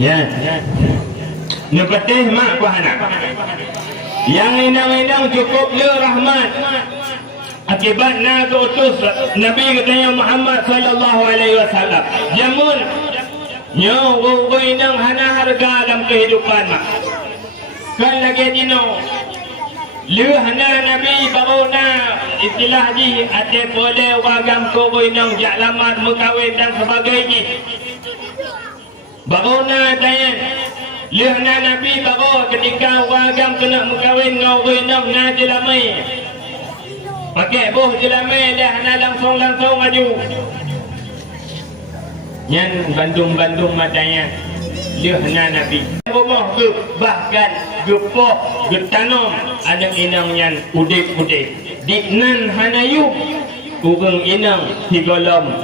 Ya. Nepetih mak ku anak. Yang inang-inang cukup le rahmat. Akibatnya utus Nabi katanya Muhammad sallallahu alaihi wasallam. Jamun nyo inang hana harga dalam kehidupan mak. Kan lagi dino le hana Nabi barona istilah ji ate boleh wagam ko inang jalamat mengkawin dan sebagainya. Barona dayan le hana Nabi baro ketika wagam kena mengkawin ngau inang na jelamai. Pakai boh jelamai dah hana langsung maju. Nyan Bandung matanya dia hana Nabi. Rumah ke bahkan gepoh getanam anak inang nyan udip-udip. Diknan hanayu kurang inang higolom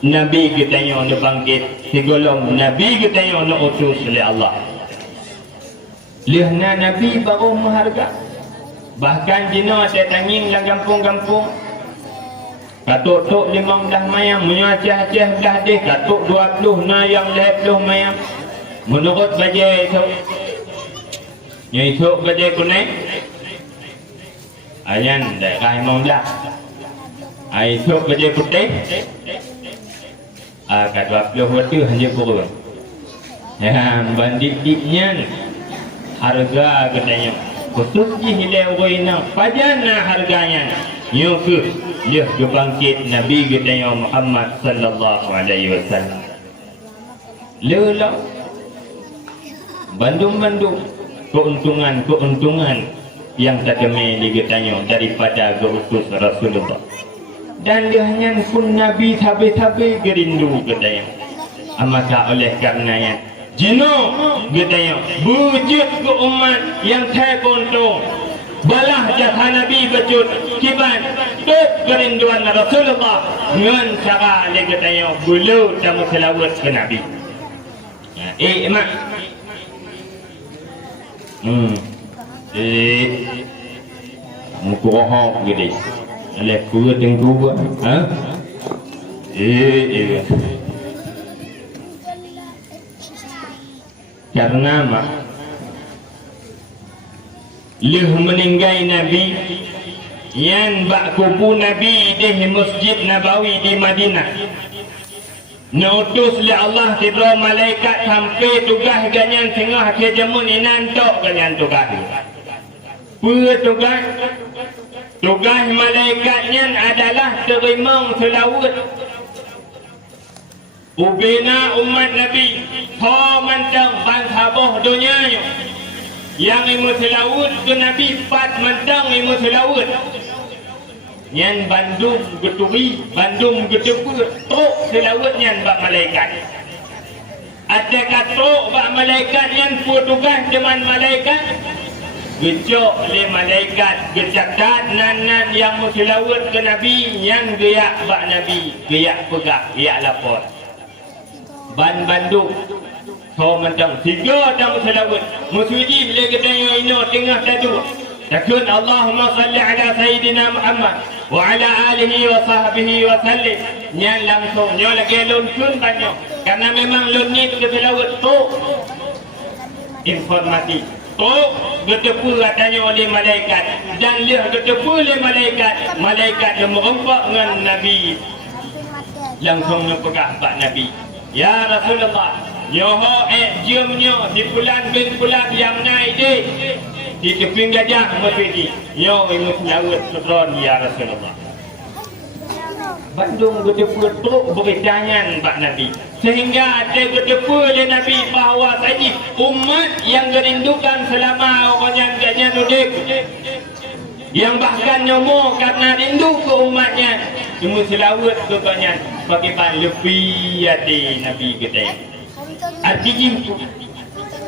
Nabi kita yang bangkit. Higolom Nabi kita yang utus oleh Allah. Lihna Nabi baru mengharga. Bahkan jina saya tanging dalam kampung-kampung katuk-tuk 15 mayang menyacah-acah dah deh katuk 20 na yang 20 mayang menurut bajai itu nyaituk bajai kuning ayan daerah 15 aituk bajai putih kat 20 waktu hanya kurang yang bandit-banditnya harga katanya khusus jihilai wainang pajana harganya nyukuh dia kebangkit Nabi kita Muhammad sallallahu alaihi wasallam lelah Bandung keuntungan yang tak kami digetanya daripada keutus Rasulullah dan dia hanya pun Nabi tabi-tabi gerindu katanya amata oleh karenanya jino katanya wujud ke umat yang tak untung balah jasa Nabi becut kiban tuk kerinduan Rasulullah dengan cara dia katanya bulu dan selawat ke Nabi mak muka rohok gede oleh kuat yang kuat karena mak leh meninggal Nabi yang bak kubu Nabi di Masjid Nabawi di Madinah nautus oleh Allah tidra malaikat sampai tugas ganyan tengah ke jamun inan tok ganyan tugas tugas malaikatnya adalah terima selawat ubina umat Nabi ha mantang bangsa boh dunia yang imu selawat ke Nabi pat mantang imu selawat yang Bandung geturi Bandung getepu tok selawat yang bak malaikat ada katok bak malaikat yang tugas dengan malaikat gecok oleh malaikat gecatat nan yang selawat ke Nabi yang geyak bak Nabi geyak pegak geyak lapor Bandung so mantang tiga dan selawat muswidi bila kita ino tengah tadu takun Allahumma salli ala Sayyidina Muhammad wa ala alihi wa sahbihi wa sallim nyan langsung nyo lagi lun pun banyak karena memang lun ni tu selawat tu informatif tu getepu katanya oleh malaikat dan dia getepu oleh malaikat yang merompak dengan Nabi langsung nyepegah bak Nabi ya Rasulullah nyoho jemnyo di bulan bin bulan yang naik di keping gajah mati nyo imu selawat sedron ya Rasulullah Bandung gedepu beritanya Pak Nabi sehingga ada gedepu oleh Nabi bahawa tadi umat yang gerindukan selama orang yang nudik yang bahkan nyomo karena rindu ke umatnya imu selawat katanya bagaimana lebih hati Nabi kita artinya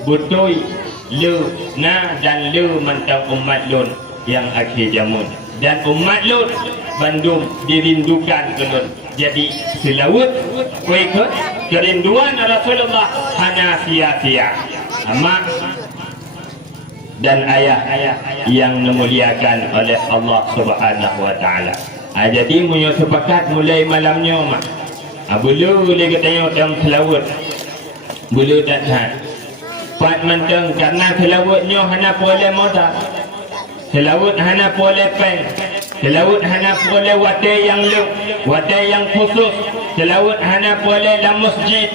betul le na dan le mantap umat lun yang akhir zaman dan umat lun Bandung dirindukan ke lun jadi selawat ikut kerinduan Rasulullah hanya sia-sia mak dan ayah yang dimuliakan oleh Allah Subhanahu wa taala. Jadi munyo sepakat mulai malamnya mak. Bulu lagi tanya dalam selawat. bulu tak tahan. Pat menteng karena selawutnya hana boleh modal. Selawut hana boleh pen. Selawut hana boleh watai yang luk, watai yang khusus. Selawut hana boleh dalam masjid.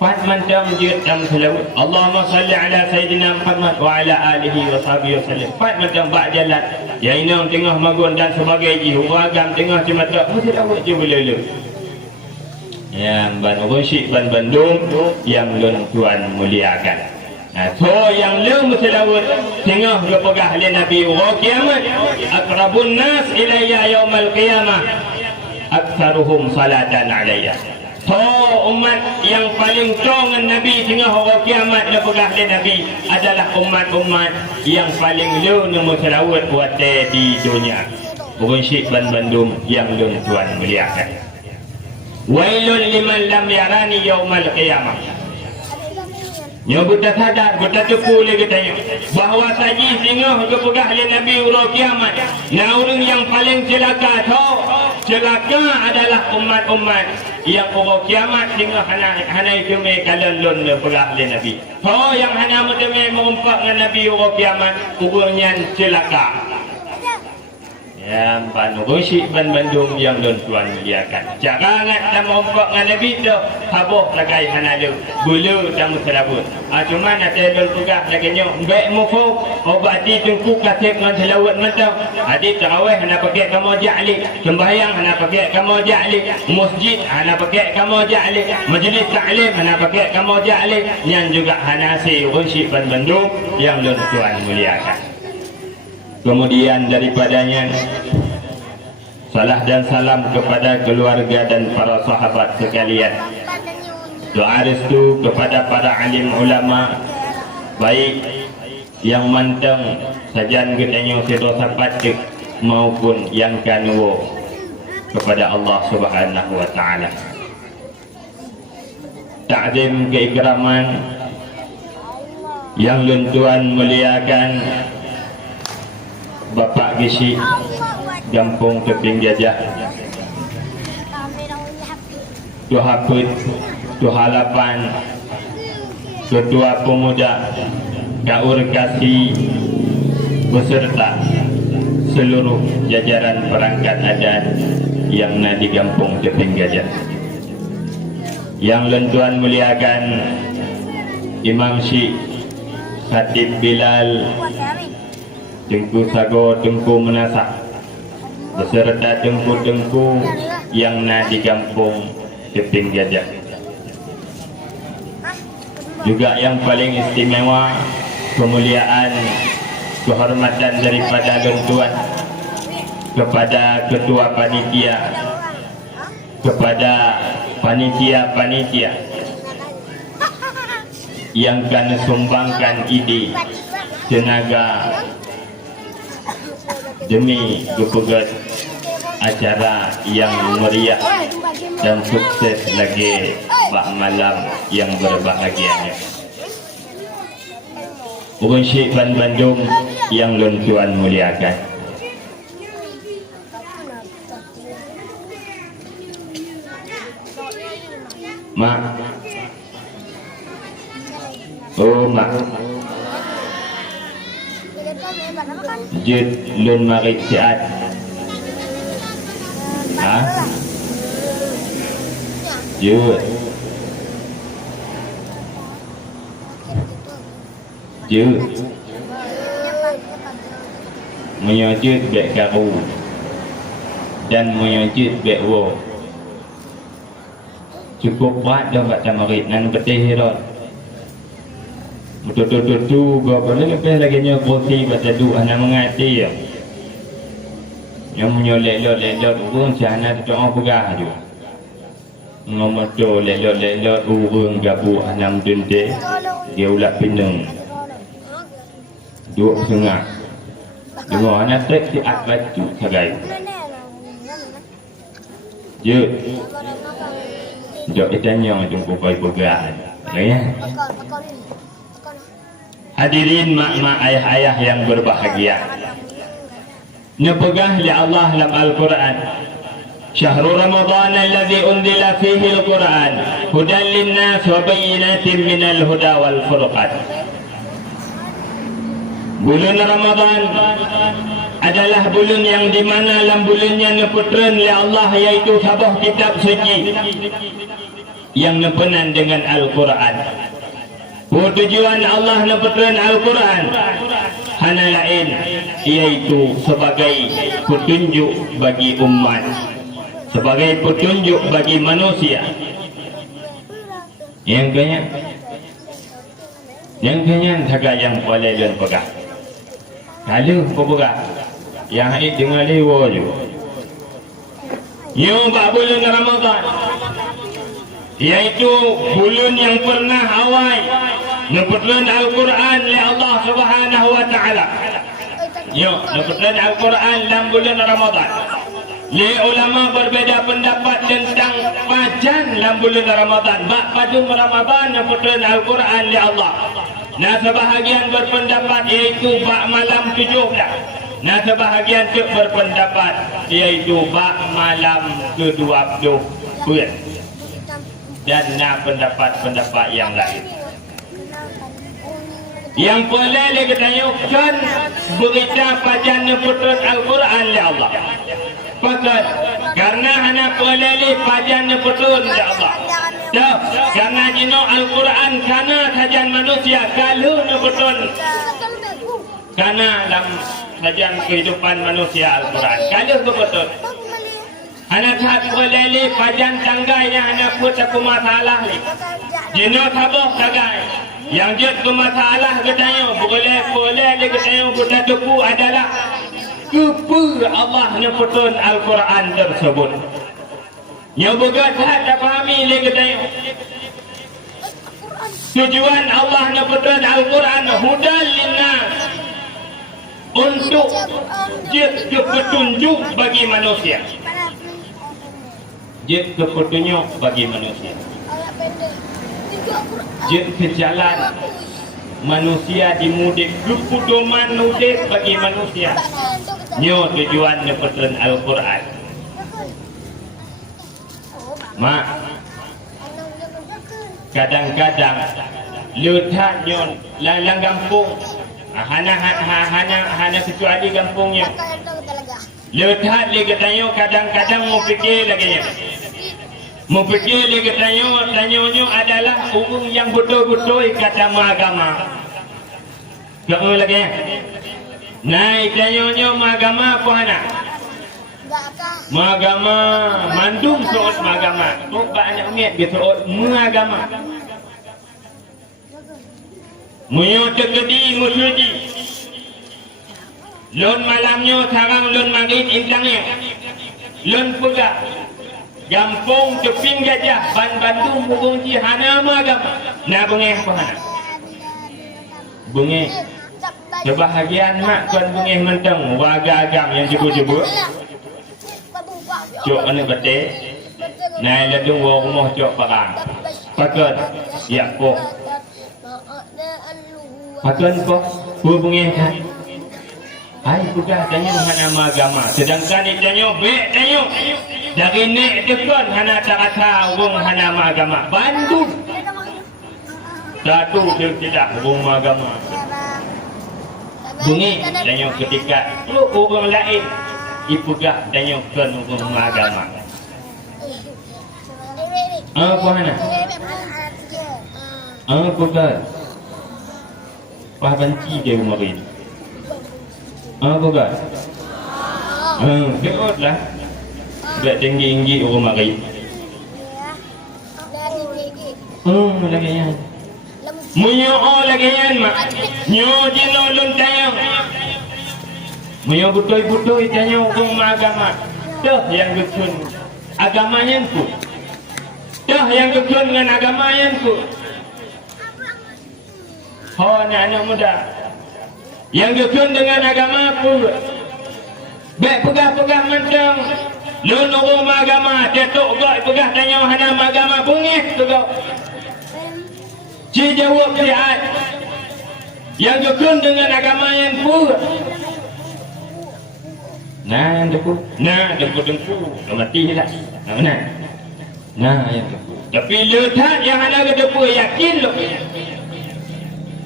Pat menteng dia dalam selawut. Allahumma salli ala Sayyidina Muhammad wa ala alihi wa sahbihi wa sallim. Pat menteng bak jalan. Ya inang tengah magun dan sebagainya. Beragam tengah cuma tak. Selawut je boleh luk. Yang ban Rosyid ban Bandung yang lun tuan muliakan. So yang lu selawat tengah berpegah oleh Nabi wa kiamat aqrabun nas ilayya yaumal qiyamah aktsaruhum salatan alayya. So umat yang paling tong dengan Nabi tengah wa kiamat berpegah oleh Nabi adalah umat-umat yang paling lu selawat buat di dunia. Rosyid ban Bandung yang lun tuan muliakan. Wailul liman lam yarani yaumal qiyamah. Nya buta sadar, buta tepu lagi tanya bahawa saji tengah berpegah oleh Nabi ula kiamat. Nah orang yang paling celaka celaka adalah umat-umat yang ula kiamat tengah hana itu kalau lon berpegah oleh Nabi. Yang hana mutame mengumpak dengan Nabi ula kiamat kuburnya celaka. Yang Pan Rosyid ban Bandung yang don tuan muliakan. Jangan sama umpak dengan Nabi tu habuh lagai hanalu bulu tamu selawut. Cuma nak don pegah laganya baik mufu obati tungku kasih dengan selawut mentau. Adik tarawih hana pakai kamu ja'li, sembahyang hana pakai kamu ja'li, masjid hana pakai kamu ja'li, majlis ta'lim hana pakai kamu ja'li. Yang juga hana si Rosyid ban Bandung yang don tuan muliakan. Kemudian daripadanya salah dan salam kepada keluarga dan para sahabat sekalian. Doa restu kepada para alim ulama baik yang manteng sajan getanya sedosa patik maupun yang kanwo kepada Allah Subhanahu wa taala. Ta'zim keikraman yang luntuan muliakan Bapak Gisi Gampung Keping Gajah, Tu Haput, Tu Halapan, Ketua Pemuda, Kaur Kasih beserta seluruh jajaran perangkat adat yang ada di Gampung Keping Gajah. Yang lentuan muliakan Imam Syekh Khatib Bilal, Tengku Sago, Tengku Menasak beserta tengku-tengku yang ada di Kampung Keping Gajah. Juga yang paling istimewa kemuliaan kehormatan daripada lentuan kepada ketua panitia, kepada panitia-panitia yang akan sumbangkan ide tenaga demi kepegat acara yang meriah dan sukses lagi pak malam yang berbahagianya. Rosyid ban Bandung yang luntuan muliakan. Mak, oh mak, jid lun marik siat. Ha? Jid. Jid. Menyojud bek karu dan menyojud bek wo. Cukup buat dah kat tamarit nan petih dah. Betul-betul tu berapa lebih lagi nya kursi baca doa nak mengati ya. Yang menyolek-lek urang sana doa pegah tu. Ngomong tu lek-lek urang gabu anam dente dia ulat pinang. Dua setengah. Dengar anak tek si at baju sagai. Je. Jok ditanya jumpa bayi pegang. Ya. Hadirin mak-mak ayah-ayah yang berbahagia. Nepegah li Allah dalam Al-Quran. Syahrul Ramadan alladzi unzila fihi al-Qur'an hudan lin-nas wa bayyinatin minal huda wal furqan. Bulan Ramadan adalah bulan yang di mana dalam bulannya neputran oleh Allah, yaitu sabah kitab suci yang nepenan dengan Al-Quran. Tujuan Allah neputran Al-Quran hana lain, yaitu sebagai petunjuk bagi umat, sebagai petunjuk bagi manusia. Yang kanya jaga yang boleh dan pegang. Kalau pegang yang ini dengar lewa je. Yang 4 bulan Ramadan, yaitu bulan yang pernah awal neputran Al-Quran oleh Allah Subhanahu wa taala. Neputran Al-Quran dalam bulan Ramadan. Ulama berbeza pendapat tentang pajan dalam bulan Ramadan. Bak pada Ramadan neputran Al-Quran oleh Allah. Nah, sebahagian berpendapat iaitu bak malam 17. Nah, sebahagian tu berpendapat iaitu bak malam ke-20. Dan nah pendapat-pendapat yang lain. Yang boleh dikatakan berita pajan neputran Al-Quran oleh Allah. Fakat karena hanya boleh pajan neputran oleh Allah. Dah, karena jino Al-Quran karena sajian manusia kalau neputran karena dalam sajian kehidupan manusia Al-Quran kalau betul. Hanya tak boleh pajan tanggai yang hanya pun aku masalah ni. Jino tabah tanggai. Yang jut ke masalah katanya boleh dia katanya kita tupu adalah kepu Allah neputran Al-Quran tersebut. Yang berkata tak fahami dia katanya tujuan Allah neputran Al-Quran hudan linnas, untuk jut petunjuk bagi manusia. Jut petunjuk bagi manusia. Jut ke jalan manusia dimudik, kepudoman mudik bagi manusia. Nyo tujuan neputran Al-Quran. Mak, kadang-kadang letak nyo lang kampung, hanya kecuali kampungnya. Letak dia katanya kadang-kadang mau fikir lagi. Mau fikir dia tanya adalah orang yang betul-betul kata agama. Jangan lagi. Nah, tanya agama apa nak? Agama mandum soal agama. Tu banyak umat dia soal agama. Munyo terkedi musuji. Lon malamnya sarang lon maghrib intangnya. Lon pula Gampung Keping Gajah Ban Bandung Bungji hana agama. Nah bengeh apa hana? Bengeh. Kebahagiaan mak tuan bengeh mentang warga agam yang jebut-jebut. Cok ane bete. Nah ladung rumah cok perang. Pakon. Ya po. Pakon po. Bu bengeh kan. Hai sudah tanya hana agama. Sedangkan ditanya baik tanya. Dari nek depan hana tak kata wong hana agama. Bandung. Satu tidak wong agama. Bunyi tanya ketika lu orang lain ipugah tanya kan wong agama. Apa hana? Apa kan? Pahanci dia umarin. Apa kan? Betul lah. Dah tinggi-tinggi orang mari. Lagi yang. Munyo lagi yang mak. Nyo jino lun tayang. Munyo butoy-butoy tanya orang agama. Dah yang gekun agamanya tu. Dah yang gekun dengan agamanya tu. Anak muda. Yang gekun dengan agama pun. Baik pegah-pegah mentang. Lun orang agama, datuk gak pegah tanya hana agama bungih tu gak. Ci jawab sihat. Yang gekun dengan agama yang pun. Nah, dengku. Nah, dengku. Mati lah. Nah. Nah, yang dengku. Tapi letak yang ada dengku yakin lo.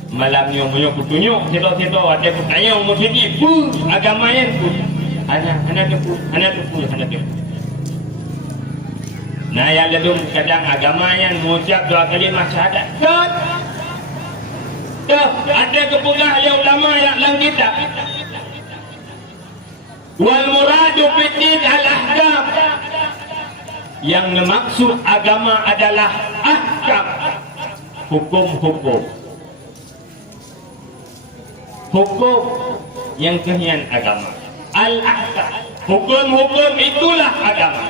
Malam ni orang tunjuk kita ada tanya umur sini bu agama yang bu. Ana dengku. Nah, yang lalu kadang agama yang mengucap doa kalimah syahadat. Ada kepegah oleh ulama yang dalam kitab. Wal muradu bidin al-ahkam. Yang dimaksud agama adalah ahkam. Hukum-hukum. Hukum yang kehian agama. Al-ahkam. Hukum-hukum itulah agama.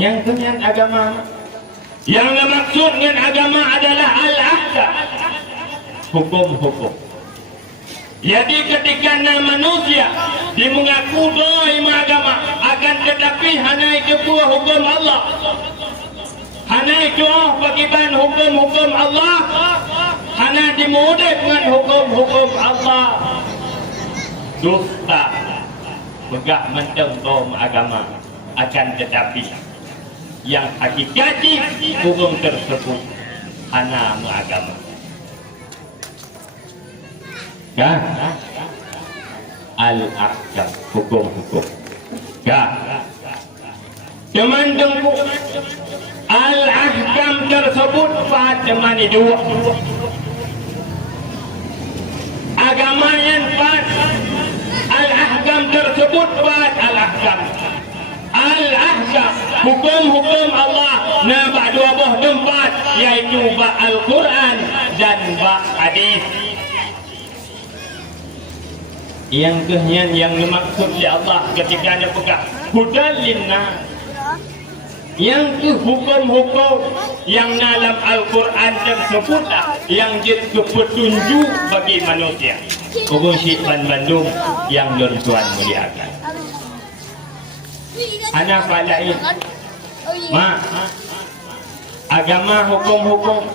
Yang kehian agama. Yang dimaksud dengan agama adalah al-ahkam. Hukum-hukum. Jadi ketika manusia dia mengaku doa agama, akan tetapi hanya itu hukum Allah, hanya itu bagian hukum-hukum Allah, hanya dimudai dengan hukum-hukum Allah, dusta, megah menteng doa agama, akan tetapi yang hakikati hukum tersebut hanya agama. Kah? Al-ahkam, hukum-hukum. Kah? Cuman dengku al-ahkam tersebut cuman dua. Agama yang empat. Al-ahkam tersebut al-ahkam. Al-ahkam, hukum-hukum Allah. Nampak dua buah tempat, yaitu bak Al-Quran dan bak hadis. Yang kehian yang dimaksud oleh Allah ketika dia pegang hudan linnas. Yang ke hukum-hukum yang dalam Al-Quran tersebutlah yang jadi petunjuk bagi manusia. Hukum Syifan Bandung yang Tuan muliakan. Anak lain. Agama hukum-hukum.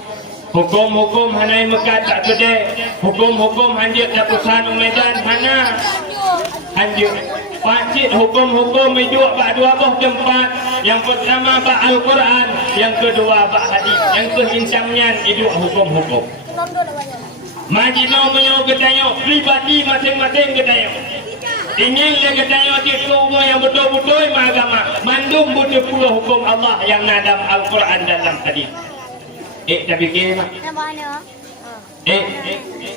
Hukum-hukum hanai Mekah tak gede. Hukum-hukum hanjir tak pesan Medan hana. Hanjir. Pakcik hukum-hukum menjuak bak dua buah tempat. Yang pertama bak Al-Quran. Yang kedua bak hadis. Yang kehincangnya itu hukum-hukum. Majino menyo ketanya. Pribadi masing-masing ketanya. Ingin dia ketanya semua yang betul-betul agama. Mandum butuh pula hukum Allah yang dalam Al-Quran dan dalam hadis. Tak fikir mak.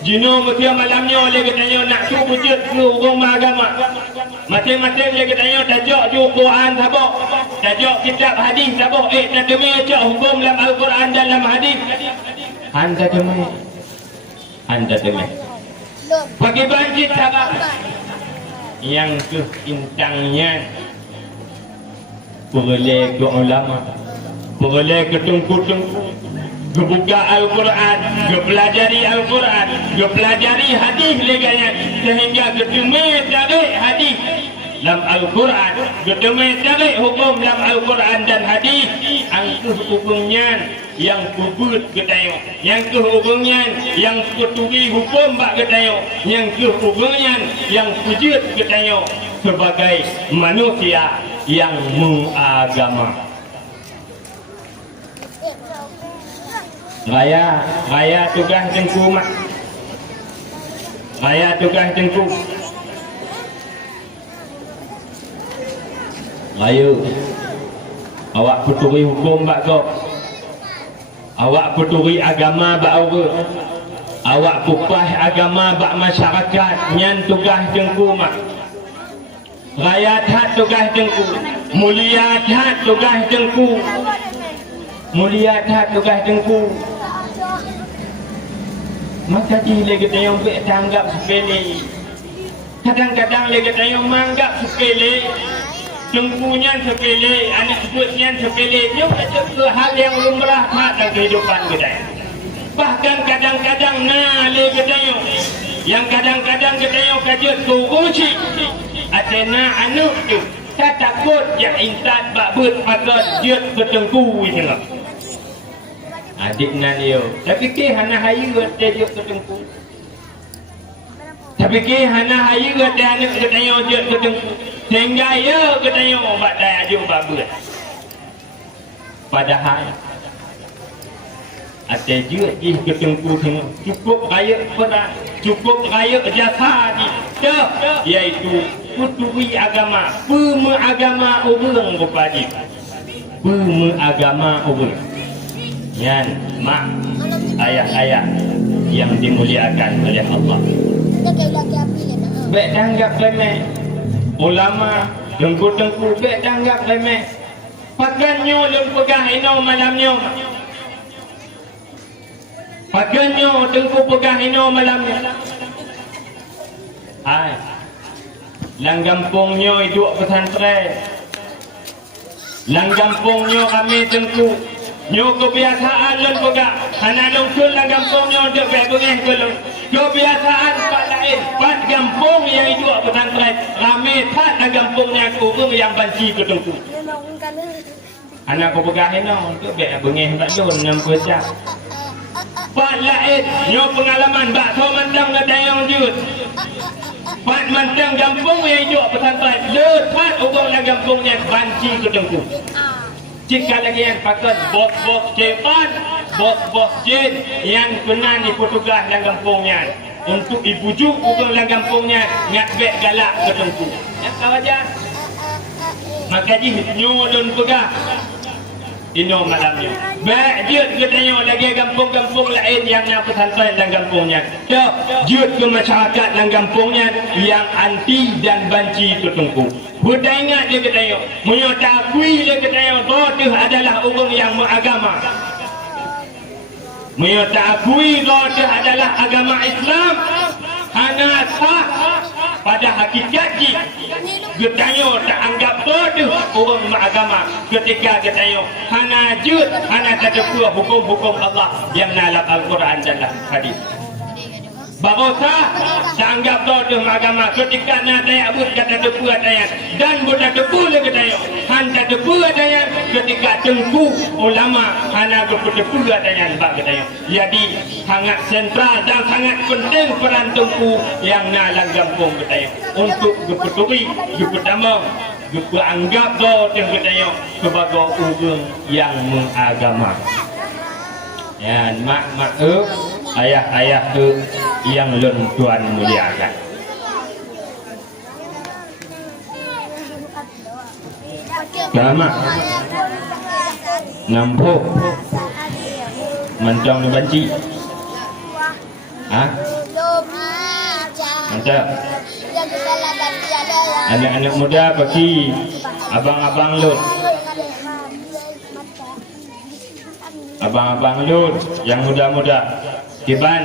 Jino mesti malamnya oleh katanya nak tu wujud ke rumah agama. Masing-masing dia katanya tajak ju Quran sabak. Tajak kitab hadis sabak. Tak demi cak hukum dalam Al-Quran dalam hadis. Anda demi. Bagi banjir sabak. Yang keintangnya boleh ke ulama. Boleh ke tungku-tungku. Buka Al-Quran, pelajari Al-Quran, pelajari hadis leganya sehingga ketemu tarik hadis dalam Al-Quran, ketemu tarik hukum dalam Al-Quran dan hadis. Angkuh hukumnya yang kubut ketayuk, yang hukumnya yang keturi hukum bak ketayuk, yang hukumnya yang wujud ketayuk sebagai manusia yang mengagama. Raya tugas tengku mak. Raya tugas tengku. Raya. Awak puturi hukum bak kau. Awak puturi agama bak orang. Awak kupas agama bak masyarakat. Nyan tugas tengku mak. Raya tak tugas tengku. Mulia tak tugas tengku. Mulia tak tugas tengku. Maka dia kita yang beranggap sepele. Kadang-kadang dia kita yang menganggap sepele. Tengkunya sepele, anak sebutnya sepele. Dia ke hal yang lumrah tak dalam kehidupan kita. Bahkan kadang-kadang dia kita yang kadang-kadang kita yang kajian kurusi. Ada anak tu. Tak takut yang insan bakbut maka dia ketengku je lah. Adik nak dia. Tapi ke hana hayu dia ketengku. Tapi ke hana hayu kata anak ke tanya je ke tengku. Sehingga ya ke tanya obat dah ajuk babut. Padahal ada juga ke tengku tengok cukup raya pada cukup raya jasa ni. Dah iaitu putui agama, pemagama orang berpadi. Pemagama orang. Yan mak ayah-ayah yang dimuliakan oleh Allah. Baik tanggap remeh. Ulama tengku-tengku baik tanggap remeh. Pakannya lem pegah ino malamnya. Pakannya tengku pegah ino malamnya. Ai. Lang kampungnya hidup pesantren. Lang kampungnya kami tengku. Nyo kebiasaan lon pegah. Anak longsul lang kampungnya untuk baik bengih belum. Kebiasaan pak lain. Pat kampung yang hidup pesantren. Ramai tak lang kampungnya kurung yang banci ke tengku. Anak ko pegah ino untuk baik bengih tak jun yang kerja. Pat lain. Nyo pengalaman bakso mandang ke tayang jut. Pat mandang kampung yang hidup pesantren. Lepas orang lang kampungnya banci ke tengku. Jika lagi yang pakai bos-bos cepan, bos-bos jin yang kena di petugas dalam kampungnya untuk dibujuk orang dalam kampungnya ngat bek galak ke tengku. Ya kawajan. Maka ji nyolon pegah. Ino malamnya. Baik jut ke tanya lagi kampung-kampung lain yang nak pesantren dalam kampungnya. Dah jut ke masyarakat dalam kampungnya yang anti dan banci ke tengku. Budak ingat dia kata yo, munyo tak akui dia kata yo, bodoh adalah orang yang beragama. Munyo tak akui bodoh adalah agama Islam. Hana sah pada hakikatnya. Getanyo tak anggap bodoh orang beragama ketika getanyo hana jud, hana tadabur hukum-hukum Allah yang dalam Al-Quran dan hadis. Barosa tak anggap bodoh agama ketika nak tanya abut kata depu adanya dan budak depu lagi tanya hanya depu adanya ketika tengku ulama hanya depu adanya bab katanya. Jadi sangat sentral dan sangat penting peran tengku yang nalang kampung katanya untuk gepetui gepetama geperanggap bodoh katanya sebagai orang yang mengagama. Ya mak ayah-ayah tu yang lon tuan muliakan. Kama nampuk mentang banci. Ha? Mantap. Anak-anak muda bagi abang-abang lon. Abang-abang lun yang muda-muda Kiban.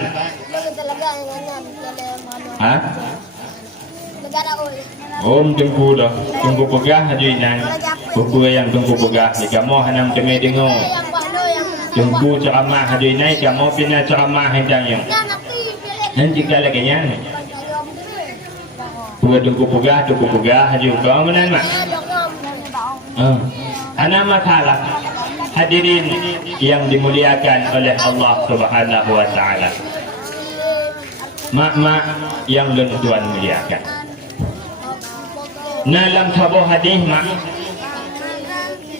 Ha? Tunggu dah. Tunggu pegah aja inang. Buku yang tunggu pegah. Ni kamu hanam temui dengar. Tunggu ceramah aja inang. Kamu pina ceramah hentang yang. Nanti kalau lagi yang. Tunggu pegah aja. Kau mana mak? Ana masalah. Hadirin yang dimuliakan oleh Allah Subhanahu wa taala. Mak-mak yang tuan muliakan. Dalam sebuah hadis mak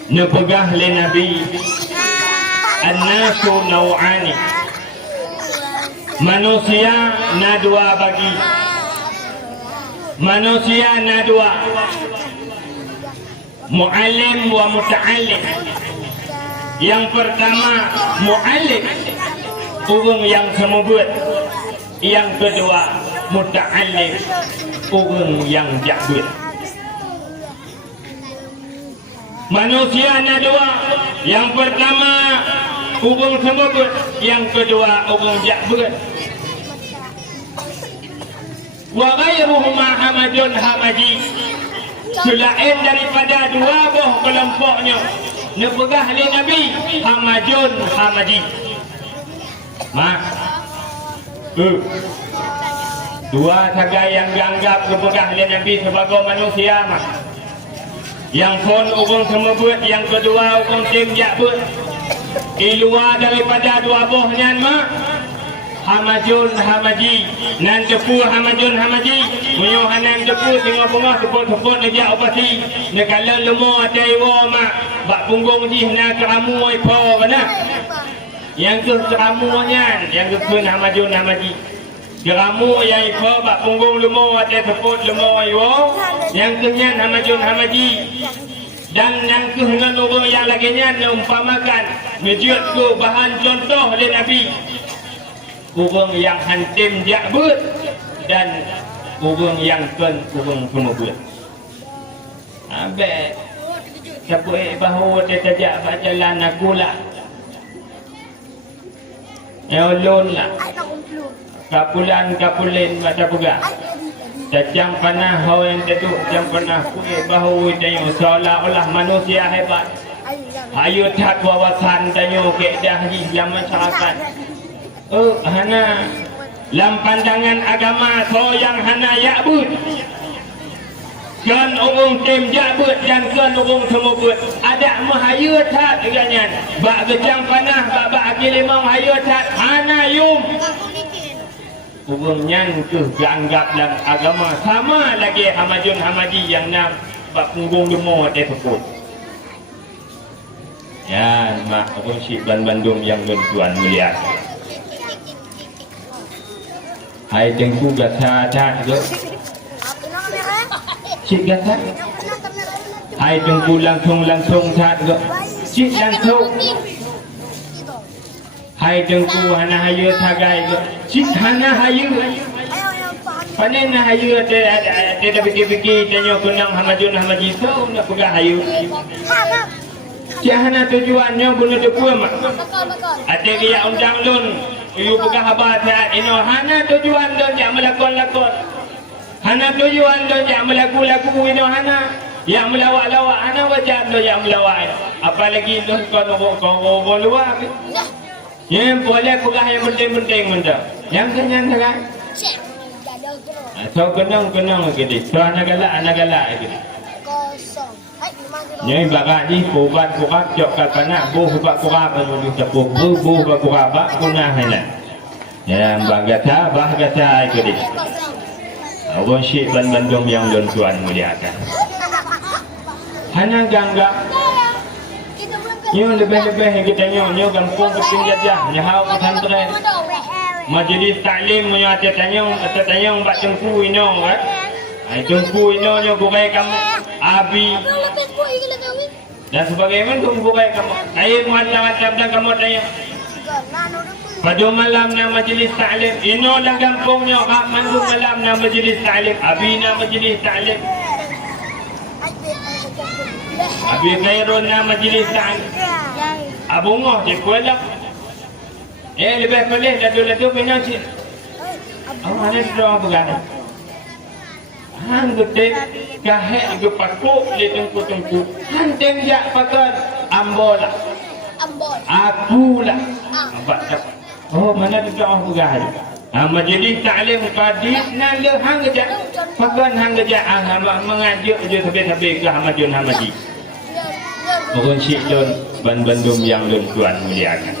nepegah le Nabi an-nasu naw'ani. Manusia na dua bagi. Manusia na dua. Muallim wa muta'allim. Yang pertama mu'allim, orang yang semubut. Yang kedua muta'allim, orang yang jabut. Manusia ada dua. Yang pertama orang semubut, yang kedua orang jabut. Wa ghairuhuma hamadun hamaji. Selain daripada dua buah kelompoknya nepegah oleh Nabi hamajun hamaji. Mak dua saja yang dianggap nepegah oleh Nabi sebagai manusia mak. Yang pun orang semebut, yang kedua orang tim jabut. Di luar daripada dua buahnya mak hamajun hamaji nan tepu hamajun hamaji munyo hanan tepu tengok pengah tepuk-tepuk aja opasi ne kalau lemo ada iwo mak bak punggung ji na keramu ai po kana yang ke keramunya yang ke hamajun hamaji keramu yang ipo bak punggung lemo ada tepuk lemo iwo yang kenyan hamajun hamaji dan yang kehengan orang yang laginya umpamakan menjud ke bahan contoh oleh Nabi orang yang hantim jabut dan orang yang kan orang pemubut abek siapa bahawa dia tajak berjalan aku lah ulun lah kapulan macam pegak jam panah hau yang tetuk jam panah kuih bahu tanyo seolah-olah manusia hebat ayo tak wawasan tanyo keedah di dalam masyarakat hana dalam pandangan agama so yang hana ya'bud kan orang tem jabut dan kan orang semubut ada mahayu tak dengannya bak jam panah bak akil limau hayu tak hana yum orang nyantuh dianggap dalam agama sama lagi hamajun hamaji yang nak bak punggung demo dia tekut ya mak orang syik Bandung yang tuan mulia hai tengku gata tak syik gata hai tengku langsung tak syik langsung hai tengku hana hayu tagai cik hana hayu panen hayu ada fikir-fikir tanya kunang hamajun hamaji tu nak pegang hayu cik hana tujuannya bunuh depu mak ada dia undang lun you pegang habat ino hana tujuan don yang melakon-lakon hana tujuan don yang melagu-lagu ino hana yang melawak-lawak hana wajah don yang melawak apalagi don kau luar yang boleh pegang yang penting-penting benda. Yang kenyang sangat. So kenang gini. So anak galak gini. Yang bagak ni kubat jok kat panak buh kubat kurap menuju tepuk buh kubat kurap punah hela. Yang bagata gini. Orang syik Bandung yang tuan muliakan. Hana gangga nyo lebih-lebih kita nyo kampung kecil jajah nyahau pesantren majlis taklim nyo tanya bak tengku ino kan tengku ino nyo bukai kamu abi dan sebagainya tu bukai kamu air macam-macam dan kamu tanya pada malam na majlis taklim ino dalam kampung nyo mandu malam na majlis taklim abi na majlis taklim abi khairun na majlis taklim abungoh di kuala lebih boleh ladu-ladu minyak sih mana sudah bergana hang gede kahek gepakuk di tengku-tengku hanting jak pakan ambola akulah mana sudah bergana majlis taklim kadis na le hang gejak pakan hang gejak mengajuk je sampai ke hamajun hamaji orang syik don Bandung yang tuan muliakan.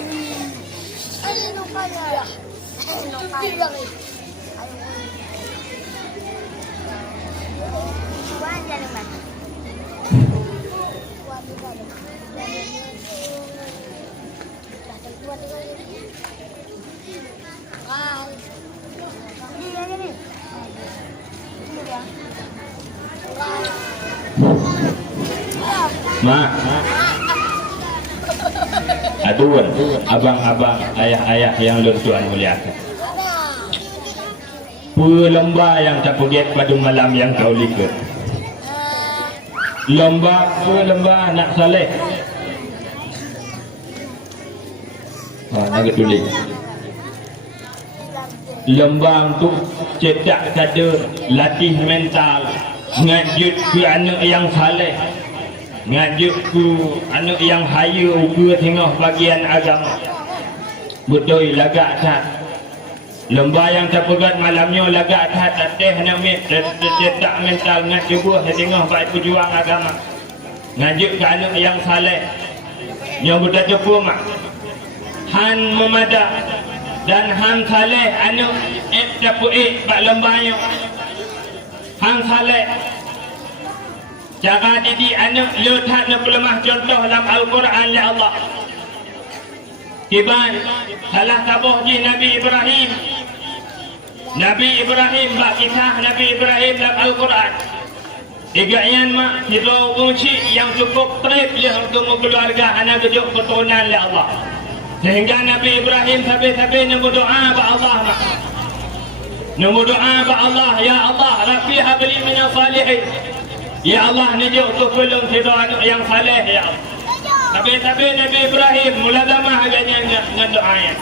Mak aduan abang-abang ayah-ayah yang tuan muliakan lomba yang tak pergi pada malam yang kau likut lomba anak saleh nak tulis lomba untuk cetak kader latih mental ngajut ke anak yang saleh ngajuk ku anak yang hayu ke tengah bagian agama betul lagak tak lomba yang terpegat malamnya lagak tak teh nak cetak mental ngajuk buah tengah baik pejuang agama ngajuk ke anak yang saleh yang betul mak han memadak dan hang saleh anu tapuik bak lembayo hang saleh cara didik anak lihat nak lemah contoh dalam Al-Quran oleh Allah. Tiban salah tabuh di Nabi Ibrahim. Nabi Ibrahim bak kisah Nabi Ibrahim dalam Al-Quran. Igayan mak hidau kunci yang cukup trip dia untuk keluarga anak kejuk keturunan oleh Allah. Sehingga Nabi Ibrahim sampai-sampai nak berdoa kepada Allah mak. Nak berdoa kepada Allah, ya Allah, Rabbi habli min salihin. Ya Allah, nijuk tu tolong hidau anak yang saleh ya Allah. Sampai-sampai Nabi Ibrahim mula damah agaknya dengan doanya.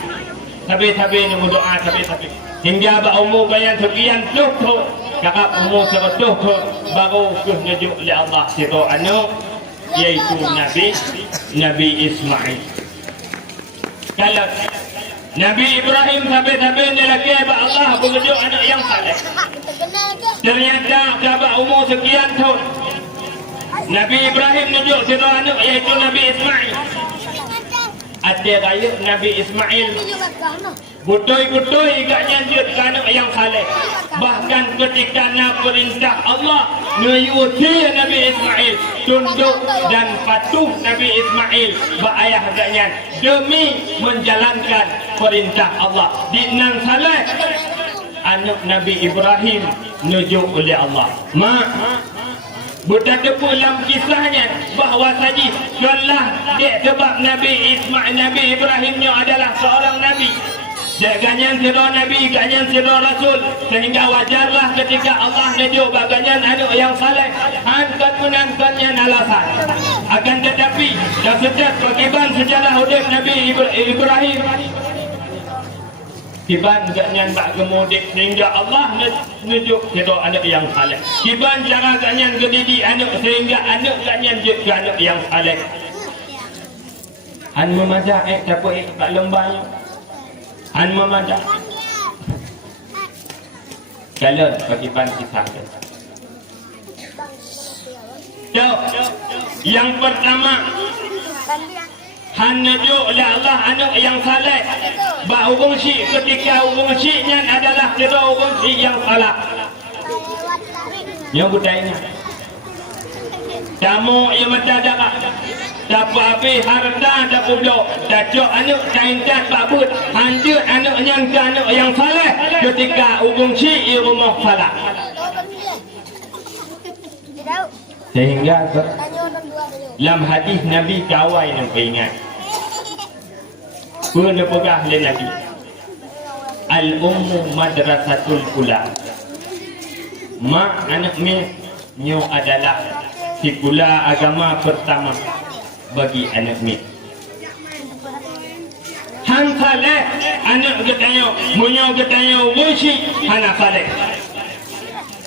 Sampai-sampai nak berdoa sampai-sampai. Hingga ba umur bayan sekian tuh kakak umur sebetul baru nijuk oleh Allah hidau anak iaitu Nabi Ismail. Kalau Nabi Ibrahim sampai-sampai dia lagi ba Allah menunjuk anak yang saleh. Ternyata dah umur sekian tahun Nabi Ibrahim menunjuk hidau anak iaitu Nabi Ismail. Ada raya Nabi Ismail butoi-butoi agaknya dia anak yang saleh. Bahkan ketika nak perintah Allah meyuti Nabi Ismail tunduk dan patuh Nabi Ismail bak ayah agaknya demi menjalankan perintah Allah. Di nan saleh anak Nabi Ibrahim nujuk oleh Allah. Mak budak tepu dalam kisahnya bahawa saji Allah dia sebab Nabi Ibrahimnya adalah seorang Nabi. Dia ganyan sirah Nabi, ganyan sirah Rasul. Sehingga wajarlah ketika Allah nujuk baganyan anak yang saleh. Angkat menangkannya alasan. Akan tetapi dah sejak bagaimana sejarah hidup Nabi Ibrahim. Tiban ganyan bak kemudik sehingga Allah nujuk sirah anak yang saleh. Tiban cara ganyan gedidik anak sehingga anak ganyan juga anak yang saleh. Han memajak dapat tak lembanya. Han memajak. Kalau bagaimana kisah dia. Yang pertama Han nujuk oleh Allah anak yang saleh. Bak hubung syik ketika hubung syiknya adalah kira hubung syik yang salah. Yang budayanya kamu yang mata darah dapat habis harta dapat blok dacok anak caincat babut hancur anak yang saleh ketika hubung syik di rumah salah. Sehingga dalam hadis Nabi kawai yang ingat pernah pegah oleh Nabi al-ummu madrasatul ula. Mak anak nyo adalah sikula agama pertama bagi anak ni. Han saleh anak ketanya munyo ketanya wusi hana saleh.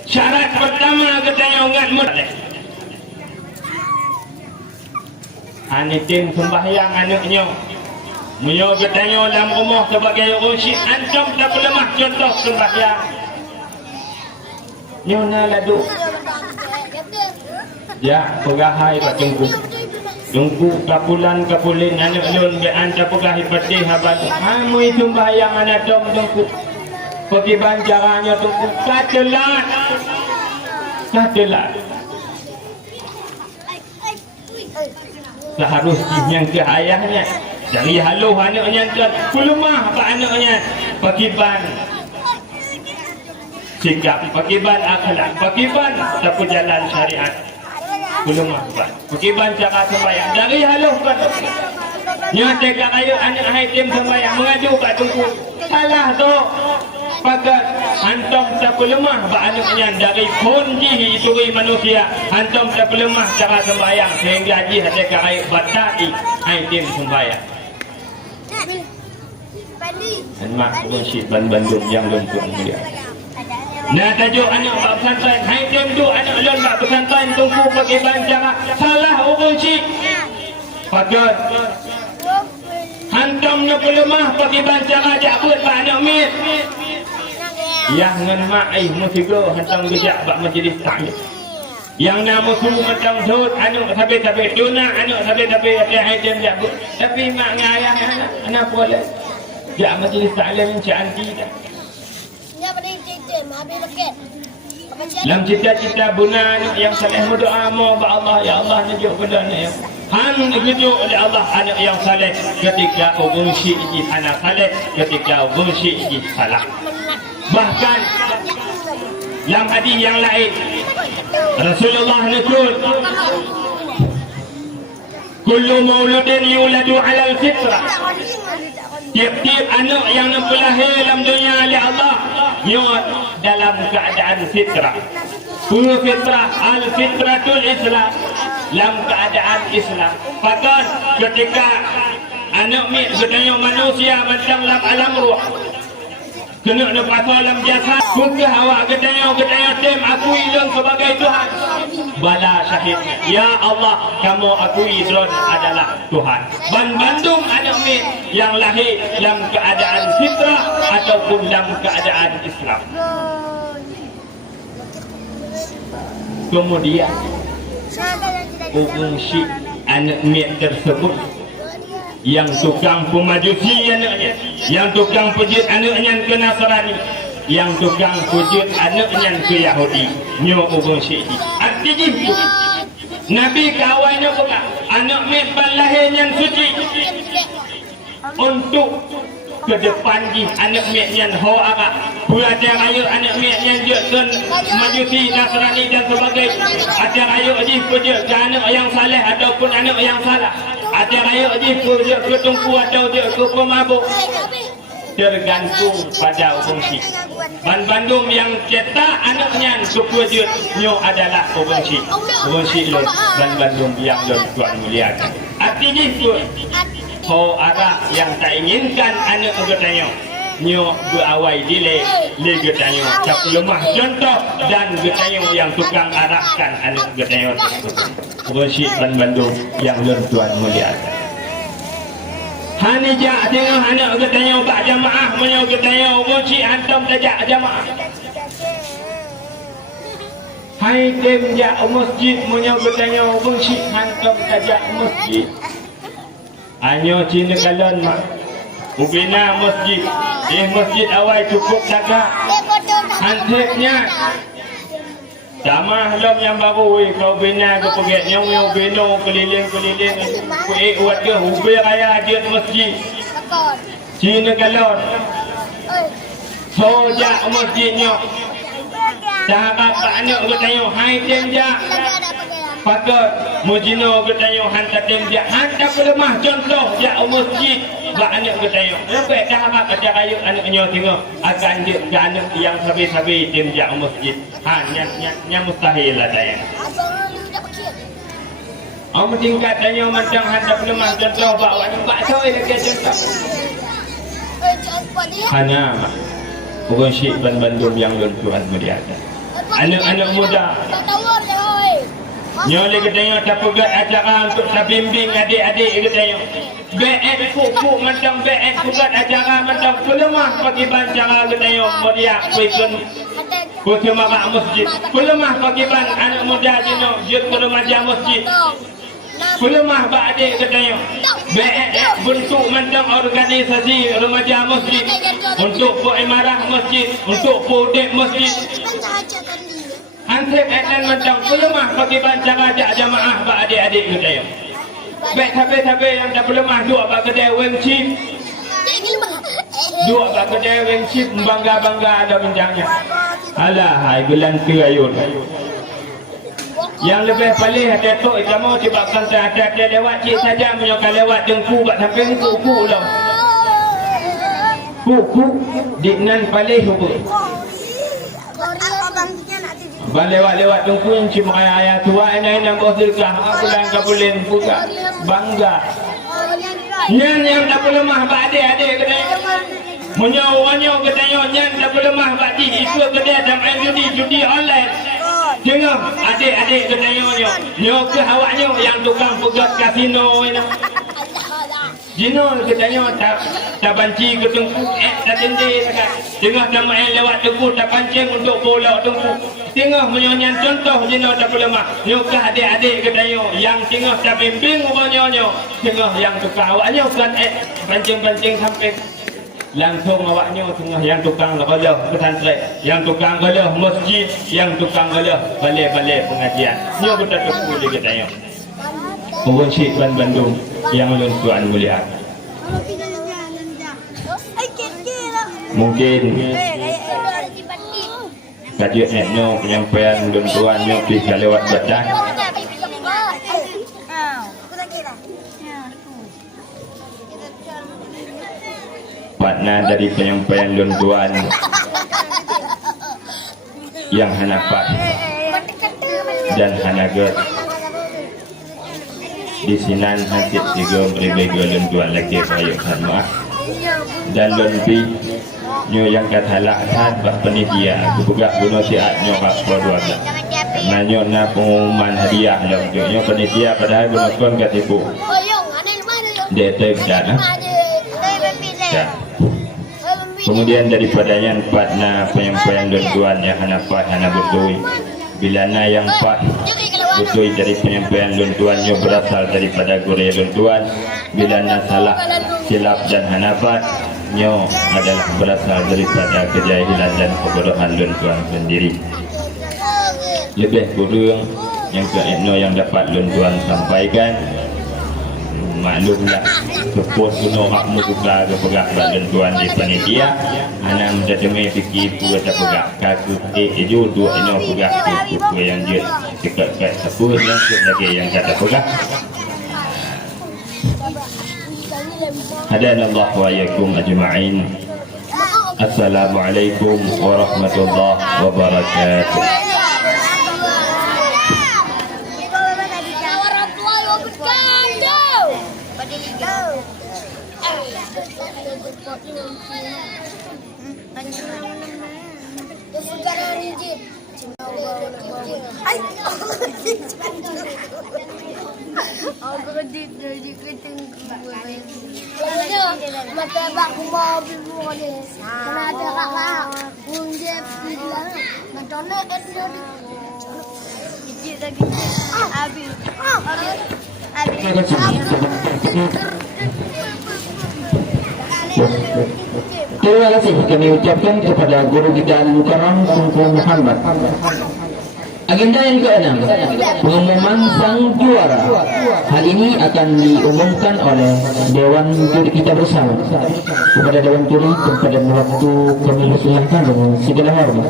Syarat pertama ketanya ngat saleh. Ani tim sembahyang anaknya. Munyo bertanya dalam rumah sebagai usi antum tak lemah contoh sembahyang. Nyona ladu. Ya, pegahai pak tunggu. Tunggu kapulin anak lon be anta pegahi peti habat. Kamu itu sembahyang anak dom tunggu. Pergi bancaranya tunggu. Katelat. Seharusnya yang ke ayahnya dari haluh anaknya dan kulemah apa anaknya pakiban sikap pakiban akhlak pakiban tapi jalan syariat kulemah pakiban cara sembahyang dari haluh kan nyata kayu anak hakim sembahyang mengadu kat tunggu salah tu pakat antum tak lemah anaknya dari kunci ituri manusia antum tak lemah cara sembahyang sehingga haji ada kayu batai hakim sembahyang. Mak kursi Bandung yang lentuk mulia. Nah tajuk anak bab pesantren, hai dem tu anak lon bab pesantren tunggu bagi bancara salah kursi. Pakat hantam nak lemah bagi bancara jabut bak anak mit. Yang ngan mak ai musigo hantam gejak bak majlis taklim. Yang nama suruh macam sud anak sampai tuna anak sampai ada hai dem jabut. Tapi mak ngayah anak boleh. Jak majlis taklim Encik Anti dah. Ni apa ni cik habis paket. Apa cik? Dalam cita-cita buna anak yang saleh berdoa mohon Allah, ya Allah tunjuk pada anak yang Han tunjuk oleh Allah anak yang saleh ketika ubun syi'ji anak saleh ketika ubun syi'ji salah. Bahkan dalam hadis yang lain Rasulullah nukul kullu mauludin yuladu ala al-fitrah. Tiap-tiap anak yang lahir dalam dunia oleh Allah nyot dalam keadaan fitrah. Pura fitrah, al-fitratul Islam, dalam keadaan Islam. Bahkan ketika anak mi sebenarnya manusia macam dalam alam ruh kena nak pasal dalam jasad, mungkin awak ketanya tem akui Dron sebagai Tuhan. Bala syahidnya, ya Allah kamu akui Dron adalah Tuhan. Bandung anak mi yang lahir dalam keadaan fitrah ataupun dalam keadaan Islam. Kemudian fungsi anak mi tersebut yang tukang pemajusi anaknya, yang tukang pujud anaknya ke Nasrani, yang tukang pujud anaknya ke Yahudi, nyo ubung syekh. Artinya itu Nabi kawannya bukan anak mebal lahir yang suci untuk ke depan di anak meknya ho agak pelajar raya anak meknya dia ke majusi Nasrani dan sebagainya. Ada raya di pujud ke anak yang saleh ataupun anak yang salah. Ada raya je dia ke tungku atau dia ke pemabuk, tergantung pada fungsi. Bandung yang cetak anaknya sepujud nyo adalah fungsi. Fungsi lo Bandung yang Tuan muliakan. Artinya itu ho arah yang tak inginkan anak bertanya nyo berawai dile getanya tak lemah contoh dan getanya yang tukang arahkan anak getanya tersebut. Fungsi Bandung yang Tuan muliakan. Hanija tengok anak getanya bak jamaah menyo getanya fungsi hantam tajak jamaah. Hai dem ja masjid menyo getanya fungsi hantam tajak masjid. Anyo Cina kalon mak ubina masjid masjid awal cukup jaga hantiknya sama halam yang baru kau bina ke pergi nyong bina keliling buat ke ubi raya dia masjid Cina kalon sojak masjidnya sahabat pak anak bertanya hai tenja pakai mujino bertanya hantar tenja hantar pelemah contoh ya masjid bak anak bertanya sampai dah harap ada raya anaknya tengok akan dia ke anak yang habis-habis tenja masjid yang mustahil lah saya tingkat tanya macam hantar pelemah contoh bak awak bak soal lagi contoh hanya bukan syik Bandung yang Tuhan muliakan anak-anak muda nyoleh ketanya tak pegat acara untuk bimbing adik-adik ketanya BN pupuk macam BN pegat acara macam pelemah bagi bancara ketanya meriah kuikun kucemarak masjid pelemah bagi ban anak muda jino jut remaja masjid pelemah bak adik ketanya BN bentuk macam organisasi remaja masjid untuk imarah masjid untuk podek masjid Ansep etan macam pelemah bagi bancara ajak jamaah bak adik-adik kita yang baik sampai yang tak pelemah dua bak kedai weng chip dua bak kedai weng chip bangga-bangga ada bincangnya alah hai bulan kerayun yang lebih paling hati-hati kamu tiba-tiba hati-hati lewat cik saja menyokan lewat jengku bak sampai kuku lah kuku diknan paling hukum lewat tungkuin cuma ayah tua ini yang kau sirkah aku dan kabulin buka bangga yang tak boleh mah adik-adik kedai menyawa kedai yang tak boleh mah badi itu kedai dalam judi online tengok adik-adik kedai nyo ke awaknya yang tukang pegat kasino ini Jino katanya tak banci ke tengku tak tendih dekat tengah nama lewat tengku tak pancing untuk bola tengku tengah menyonyan contoh jino tak boleh mah nyok adik-adik katanya yang tengah tak bimbing rupanya tengah yang tukar awaknya kan pancing-pancing sampai langsung awaknya tengah yang tukang lekolah pesantren, yang tukang lekolah masjid, yang tukang lekolah balai-balai pengajian. Ni kita tepu dia kita tanya. Orang Syekh Bandung yang ulun tuan mulia. Mungkin kajian etno penyampaian ulun tuannya bisa lewat badan. Makna dari penyampaian ulun tuan yang hanapat dan hanagat di sinan hasil tiga berbeza ulun tuan lagi payung maaf dan lebih nyo yang kata laksan bah penitia buka guna siat nyo kak dua belas karena nyo na pengumuman hadiah dalam nyo penitia padahal guna kon katipu detek dan kemudian daripadanya empatna penyampaian tuan yang hanapat hana betul bila na yang empat betul dari penyampaian tuannya berasal daripada Korea tuan bila na salah silap dan hanapat nyo adalah berasal daripada kejahilan dan kebodohan tuan sendiri. Lebih kurang yang ke etno yang dapat tuan sampaikan maklumlah keput kuno makmu buka kepegak tuan di panitia ana menjadi fikir buat pegak kaku ejo dua ino pegak ku yang dia dekat sepuluh yang sebagai yang kata pegak. Hadanallah wa iyyakum ajma'in. Assalamualaikum warahmatullahi wabarakatuh. Mata aku mau beli mana ada kakak unjep bilang macamnya etno Terima kasih kami ucapkan kepada guru kita Al-Mukarram Tengku Muhammad. Agenda yang ke-6, pengumuman sang juara. Hal ini akan diumumkan oleh Dewan Juri kita bersama. Kepada Dewan Juri pada waktu kami persilahkan dengan segala hormat.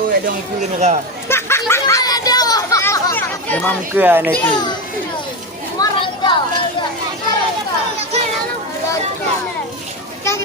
Oh, ada orang ikut mereka. Memang muka anak itu. Kan